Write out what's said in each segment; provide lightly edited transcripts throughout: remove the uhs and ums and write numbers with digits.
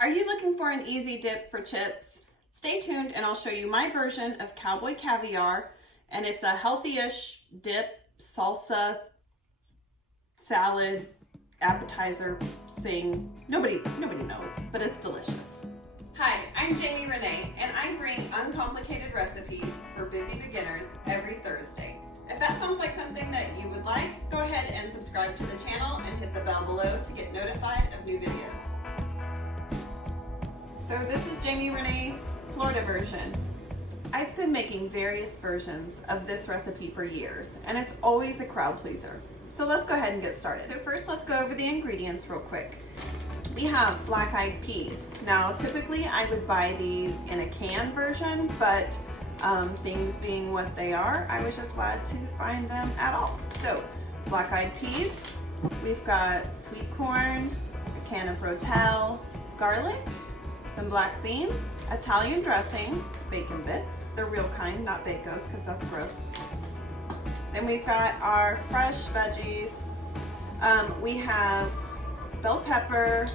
Are you looking for an easy dip for chips? Stay tuned and I'll show you my version of Cowboy caviar, and it's a healthy-ish dip, salsa, salad, appetizer thing. Nobody knows, but it's delicious. Hi, I'm Jamie Renee, and I bring uncomplicated recipes for busy beginners every Thursday. If that sounds like something that you would like, go ahead and subscribe to the channel and hit the bell below to get notified of new videos. So this is Jamie Renee, Florida version. I've been making various versions of this recipe for years, and it's always a crowd pleaser. So let's go ahead and get started. So first, let's go over the ingredients real quick. We have black-eyed peas. Now, typically I would buy these in a canned version, but things being what they are, I was just glad to find them at all. So, black-eyed peas, we've got sweet corn, a can of Rotel, garlic, some black beans, Italian dressing, bacon bits, the real kind, not Bacos, because that's gross. Then we've got our fresh veggies. We have bell pepper,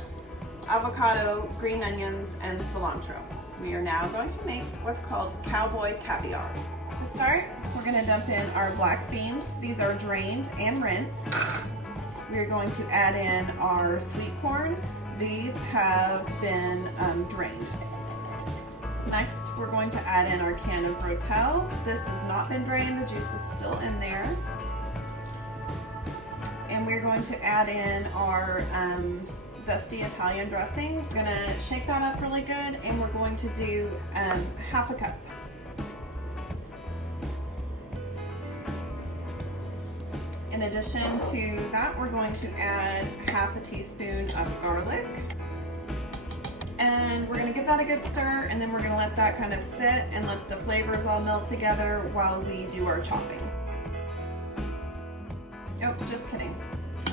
avocado, green onions, and cilantro. We are now going to make what's called Cowboy caviar. To start, we're going to dump in our black beans. These are drained and rinsed. We're going to add in our sweet corn. These have been drained. Next, we're going to add in our can of Rotel. This has not been drained, the juice is still in there. And we're going to add in our zesty Italian dressing. We're gonna shake that up really good, and we're going to do half a cup. In addition to that, we're going to add half a teaspoon of garlic. And we're gonna give that a good stir, and then we're gonna let that kind of sit and let the flavors all melt together while we do our chopping. Oh, just kidding.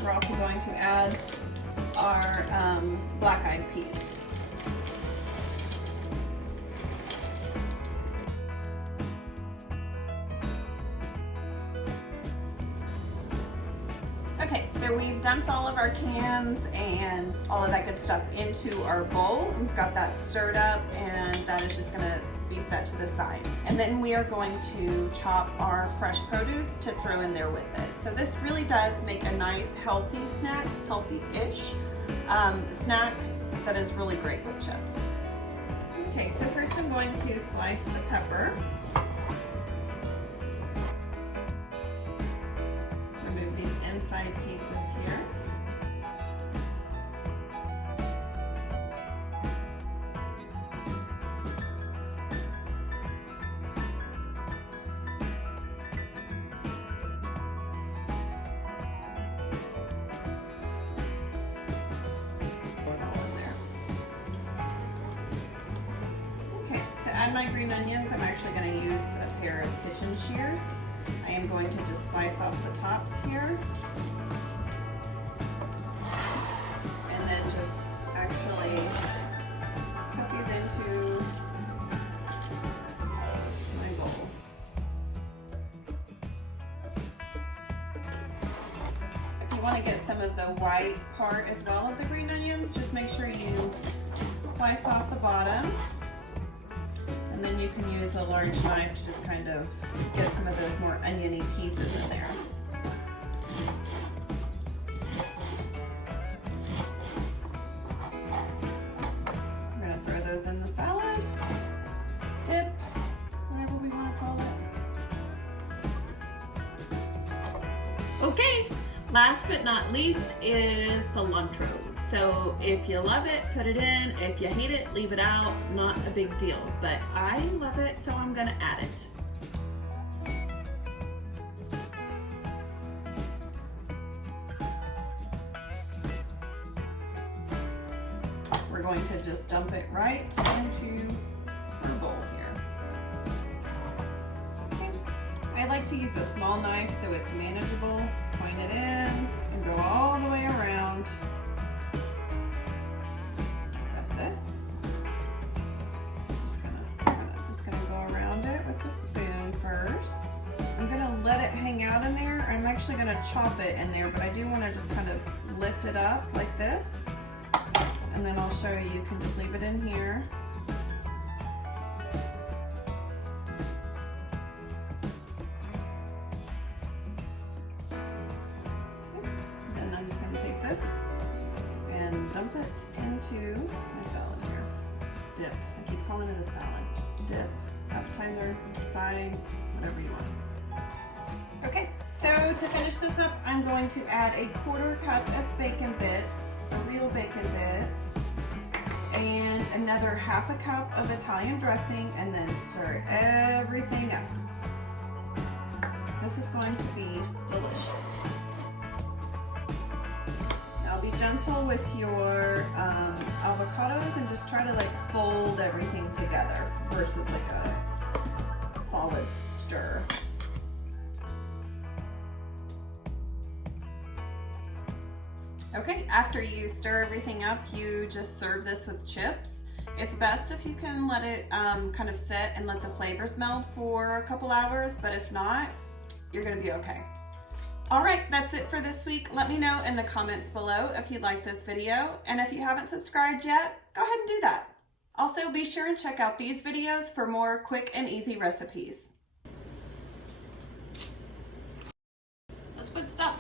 We're also going to add our black-eyed peas. Okay, so we've dumped all of our cans and all of that good stuff into our bowl. We've got that stirred up, and that is just gonna be set to the side. And then we are going to chop our fresh produce to throw in there with it. So this really does make a nice healthy snack, healthy-ish snack that is really great with chips. Okay, so first I'm going to slice the pepper. Remove these inside pieces here. To add my green onions, I'm actually going to use a pair of kitchen shears. I am going to just slice off the tops here. And then just actually cut these into my bowl. If you want to get some of the white part as well of the green onions, just make sure you slice off the bottom. And then you can use a large knife to just kind of get some of those more oniony pieces in there. We're going to throw those in the salad, dip, whatever we want to call it. Okay, last but not least is cilantro. So if you love it, put it in. If you hate it, leave it out. Not a big deal, but I love it, so I'm gonna add it. We're going to just dump it right into our bowl here. Okay. I like to use a small knife so it's manageable. Point it in and go all the way around. This. Just gonna go around it with the spoon first. I'm gonna let it hang out in there. I'm actually gonna chop it in there, but I do want to just kind of lift it up like this. and then I'll show you. You can just leave it in here. Then I'm just going to take this and dump it into my salad here. Dip. I keep calling it a salad. Dip, appetizer, side, whatever you want. Okay, so to finish this up, I'm going to add a 1/4 cup of bacon bits, the real bacon bits, and another 1/2 cup of Italian dressing, and then stir everything up. This is going to be delicious. Now be gentle with your avocados and just try to like fold everything together versus like a solid stir. Okay, after you stir everything up, you just serve this with chips. It's best if you can let it kind of sit and let the flavors meld for a couple hours, but if not, you're gonna be okay. All right, that's it for this week. Let me know in the comments below if you liked this video, and if you haven't subscribed yet, go ahead and do that. Also, be sure and check out these videos for more quick and easy recipes. That's good stuff.